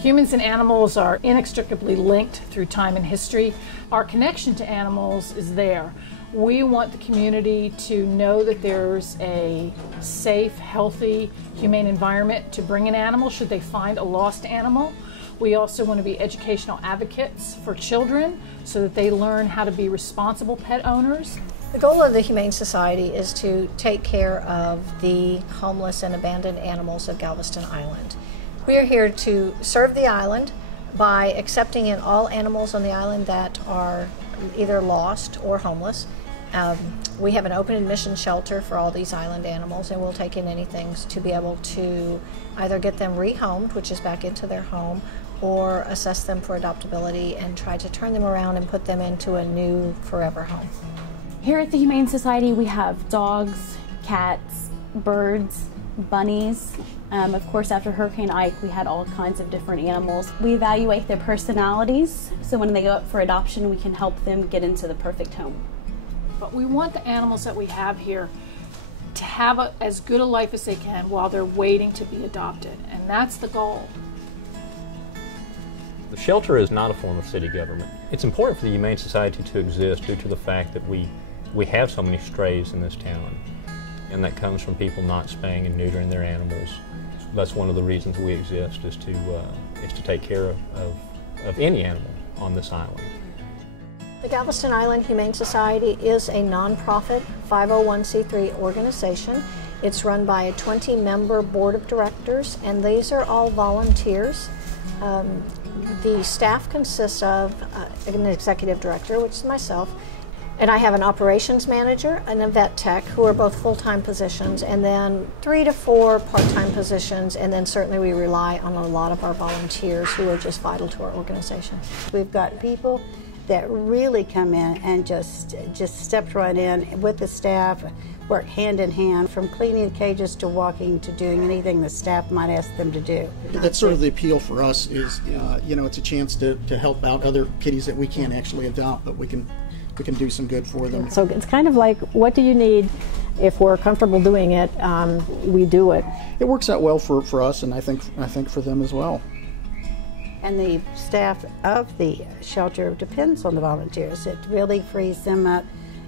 Humans and animals are inextricably linked through time and history. Our connection to animals is there. We want the community to know that there's a safe, healthy, humane environment to bring an animal should they find a lost animal. We also want to be educational advocates for children so that they learn how to be responsible pet owners. The goal of the Humane Society is to take care of the homeless and abandoned animals of Galveston Island. We are here to serve the island by accepting in all animals on the island that are either lost or homeless. We have an open admission shelter for all these island animals, and we'll take in anything to be able to either get them rehomed, which is back into their home, or assess them for adoptability and try to turn them around and put them into a new forever home. Here at the Humane Society we have dogs, cats, birds, bunnies. Of course, after Hurricane Ike we had all kinds of different animals. We evaluate their personalities, so when they go up for adoption we can help them get into the perfect home. But we want the animals that we have here to have as good a life as they can while they're waiting to be adopted, and that's the goal. The shelter is not a form of city government. It's important for the Humane Society to exist due to the fact that we have so many strays in this town, and that comes from people not spaying and neutering their animals. That's one of the reasons we exist, is to take care of any animal on this island. The Galveston Island Humane Society is a nonprofit 501c3 organization. It's run by a 20-member board of directors, and these are all volunteers. The staff consists of an executive director, which is myself, and I have an operations manager and a vet tech, who are both full-time positions, and then 3 to 4 part-time positions, and then certainly we rely on a lot of our volunteers who are just vital to our organization. We've got people that really come in and just step right in with the staff, work hand in hand, from cleaning the cages to walking to doing anything the staff might ask them to do. That's sort of the appeal for us is, it's a chance to help out other kitties that we can't actually adopt, but we can do some good for them. So it's kind of like, what do you need? If we're comfortable doing it, we do it. It works out well for us, and I think for them as well. And the staff of the shelter depends on the volunteers. It really frees them up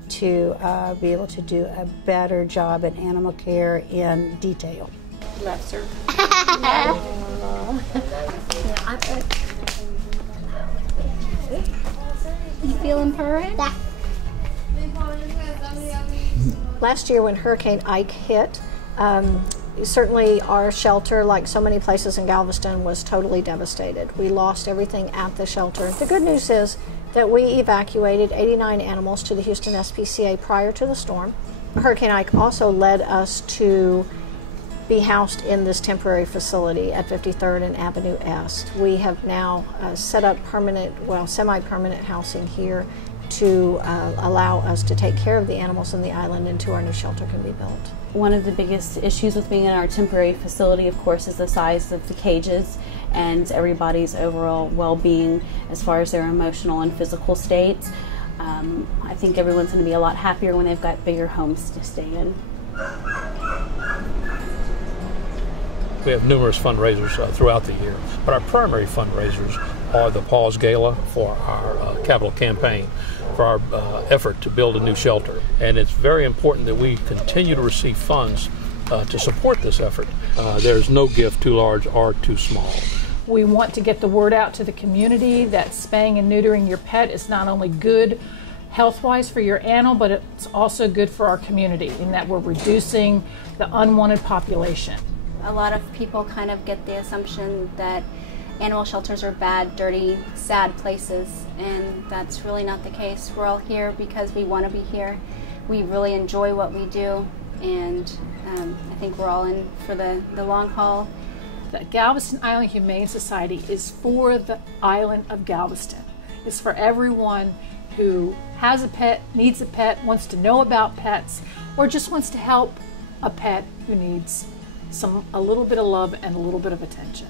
to be able to do a better job in animal care in detail. Left, sir. You feeling purring? Last year when Hurricane Ike hit, certainly our shelter, like so many places in Galveston, was totally devastated. We lost everything at the shelter. The good news is that we evacuated 89 animals to the Houston SPCA prior to the storm. Hurricane Ike also led us to be housed in this temporary facility at 53rd and Avenue Est. We have now set up semi-permanent housing here to allow us to take care of the animals on the island until our new shelter can be built. One of the biggest issues with being in our temporary facility, of course, is the size of the cages and everybody's overall well-being as far as their emotional and physical states. I think everyone's going to be a lot happier when they've got bigger homes to stay in. We have numerous fundraisers throughout the year, but our primary fundraisers are the Paws Gala for our capital campaign, for our effort to build a new shelter. And it's very important that we continue to receive funds to support this effort. There's no gift too large or too small. We want to get the word out to the community that spaying and neutering your pet is not only good health-wise for your animal, but it's also good for our community in that we're reducing the unwanted population. A lot of people kind of get the assumption that animal shelters are bad, dirty, sad places, and that's really not the case. We're all here because we want to be here. We really enjoy what we do, and I think we're all in for the long haul. The Galveston Island Humane Society is for the island of Galveston. It's for everyone who has a pet, needs a pet, wants to know about pets, or just wants to help a pet who needs a little bit of love and a little bit of attention.